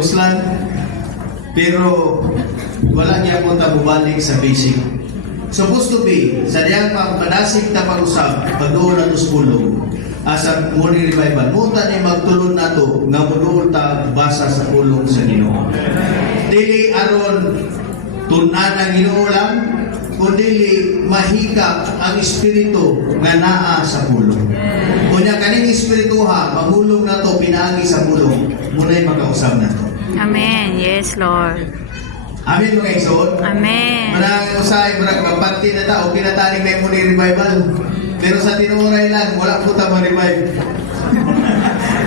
Uslan, pero wala niya po tabubalik sa basic. Supposed to be, sa diyang panasig na pag-usap, pag-doon na tuspulong, asa morning revival, muta ni magtulon na to, nga mudoon ta basa sa pulong sa Ginoo. Dili aron tunan ang Ginoo lang, kundi mahika ang espiritu nga naa sa pulong. Kunya kaning espirituha, mahulong na to, pinaagi sa pulong, muna'y makausap na to. Amen. Yes, Lord. Amin mga igsoon. Amen. Manang usay, murag mapanti na tao, pinatanig na yung morning revival. Pero sa tinuray lang, wala po ta ma-revive.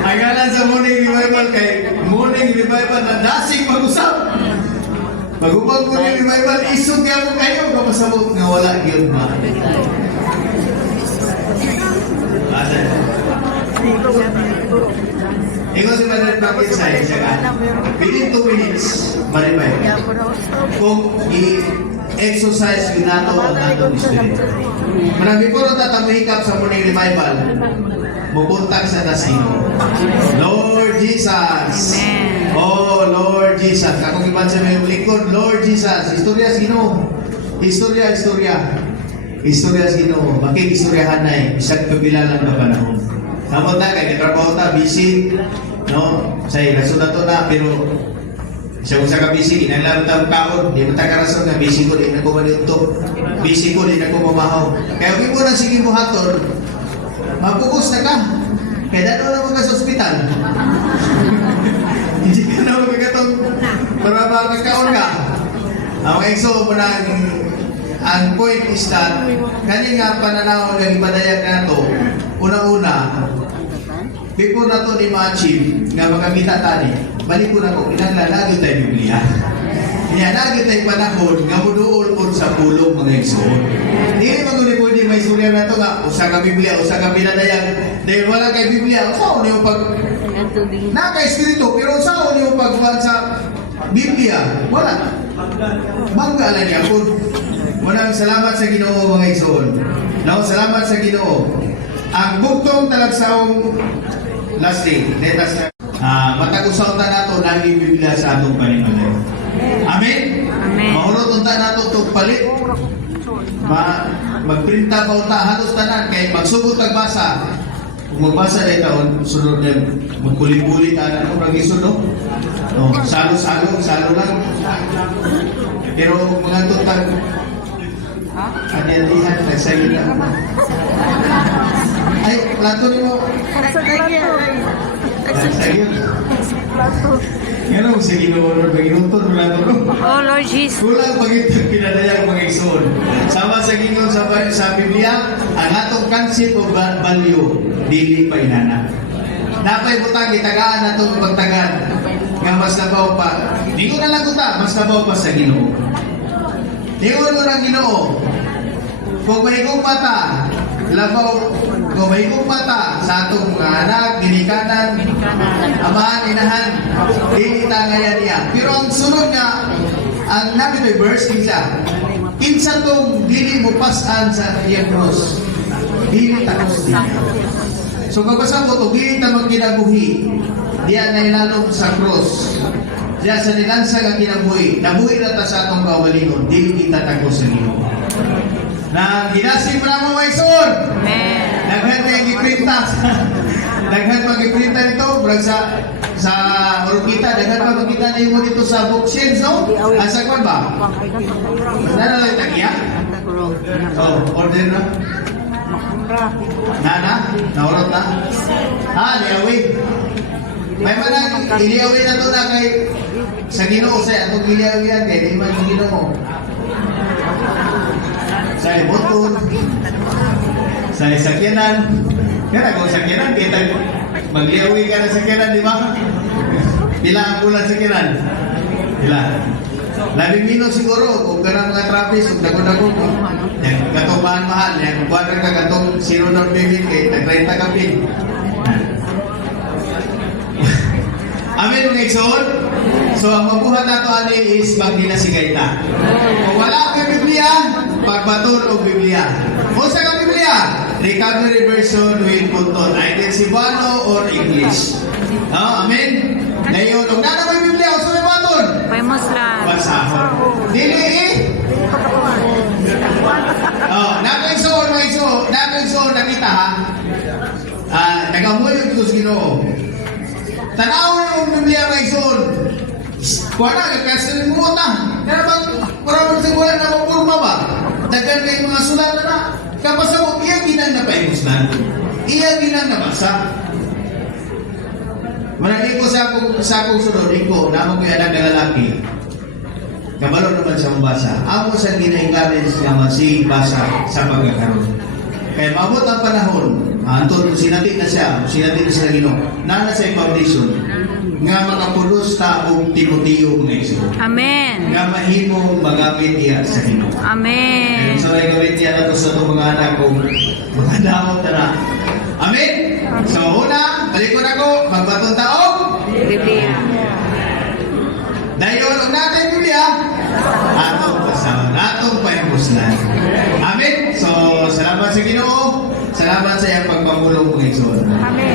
Ang ngalan sa morning revival kay morning revival na dasing mag-usap. Pag-upag morning revival, isog niya mo kayo, kapasabot nga wala yun ma. Ikaw si Madrid Bakit sa within 2 minutes, ma-revive. Kung i-exercise yun nato ang natong espiritu. Marami po rin tatamihikap sa morning revival, mupuntag sa nasino. Lord Jesus. Amen. Oh, Lord Jesus. Kakong iban sa mga likod, Lord Jesus. Istorya sino? Istorya. Istorya sino? Bakit istoryahan na eh? Isang kabilalang na panahon. Samot na, kaya katrabaho ta, busy. No? Say, nasunod to na, pero siya kung sa ka-busy, inalam ta ang taon. Di mo ta karason na, busy ko, di na ko malinto. Busy ko, di na ko mamahaw. Kaya huwag mo na sige mo hator, mapukos na ka. Kaya dano na mo ka sa ospital. Hindi ka na magkagatong para makakaon ka. Okay, so muna ang point is that kani nga pananaw ng ipadayag na to, unang-una, before na to ni ma-achieve nga makamita tani, balik ko na ko, inanglalagyo tayo Biblia. Inalagyo tayo panahon nga muduol po sa pulong mga igsoon. Hindi maguli po din may istorya na to nga, usa ka Biblia, usa ka pinadayag, dahil wala kay Biblia, usa ko niyo pag naka-espiritu, pero usa ko niyo pagkuhan sa Biblia, wala. Bangga lang niya po. Munang salamat sa Ginoo mga igsoon. No, salamat sa Ginoo. Ang bugtong talagsaong lasting, letas na matag-usaw ta nato ng Biblia sa atong panimbalay. Amen? Amen. Mahulot unta nato itong palit. Magprinta pa unta halos tanan kay magsubot tagbasa. Kung magbasa na itaon, sunod na magkulit-kulit na ako pag-iso, no? No, salo lang. Pero mga tutang adi-adihan, nagsayo lang. Ay, plato ni mo. Nagsayo. Yan ang sa Ginoo, pag-inutod, plato no? Oh, Lord Jesus. Kulang pag-itong pinadayang mga igsoon. Sama sa Ginoo sa Biblia, ang atong concept of value, dili pa inana. Napay butang itagaan na itong pagtagan nga mas nabaw pa. Di ko na lang uta, mas nabaw pa sa Ginoo. Ingon mo ng Ginoo, kung mahigong mata, labaw, kung mahigong mata sa atong mga anak, ginikanan, amahan, inahan, dili tangayan niya. Pero ang sunod nga, ang nabi may verse, kinsa tong dili mo pasan sa iyang cross, dili takos niya. So kapasa mo to, dili ta magkinabuhi, diya na ilalong sa cross. Diya sa nilansa nga kinabuhi, nabuhi na ta sa atong kawalingon, dili kita takos sa Ginoo. Na ginasig mo na mga igsoon. Amen. Naghan tayong iprinta. Naghan mag-iprinta nito, brag sa Orukita, naghan mag-iprinta na yung dito sa bookshelves, no? Asa kwan ba? Nana lang tagiya? Oh, order na. Nana? Naurot na? Liawin. May manang iliawin na to na kay sa Ginoo sa atong iliawin yan, kaya di man yung Ginoo. Sa ibutol, sa sakyanan. Kaya kung sakyanan, kita magliawi ka ng sakyanan, di ba? Pila ang bulan sakyanan? Pila? 11 minutos siguro, kung gano'n mga trapis, kung dago-dago ko. Yan, gatong mahal, yan, kuwadra ka gatong zero down payment, kay nag-30 ka pin. Amen mga igsoon. So ang mabuhat nato ani is magdinasigay ta. Kung wala ka Biblia, pagbaton og Biblia. Kung sa ka Biblia, recovery version with punton, either Cebuano or English. Amen. Ngayon, kung nana may Biblia, Ginoo. Tanawon ang Biblia mga igsoon. Kuha na, kasi mo na. Kaya bang, maraming siguro na mapurma ba? Dagan kay mga sulat na. Kapasabot, iya ginang napaimuslan. Iya ginang nabasa. Manang ko sa akong sunod, ko, naman ko yung anak na lalaki. Kabalo naman sa mabasa. Ako sa gina-encourage naman si basa sa pagkakaroon. Kaya mabot ang panahon, antod sinati na siya Ginoo. Nana sa foundation nga makapulos ta og Timoteo mga igsoon. Amen. Nga mahimo magamit iya sa Ginoo. Amen. So ay gawin niya na to sa itong mga anak kong mga damot na na. Amen? So una, balik ko na ko, magbatong taong. Biblia. Dayon og natin Biblia, atong pasawan, atong pahimposlan. Amen? So, salamat sa Ginoo. Salamat sa iyang pagpamulong mga igsoon. Amen.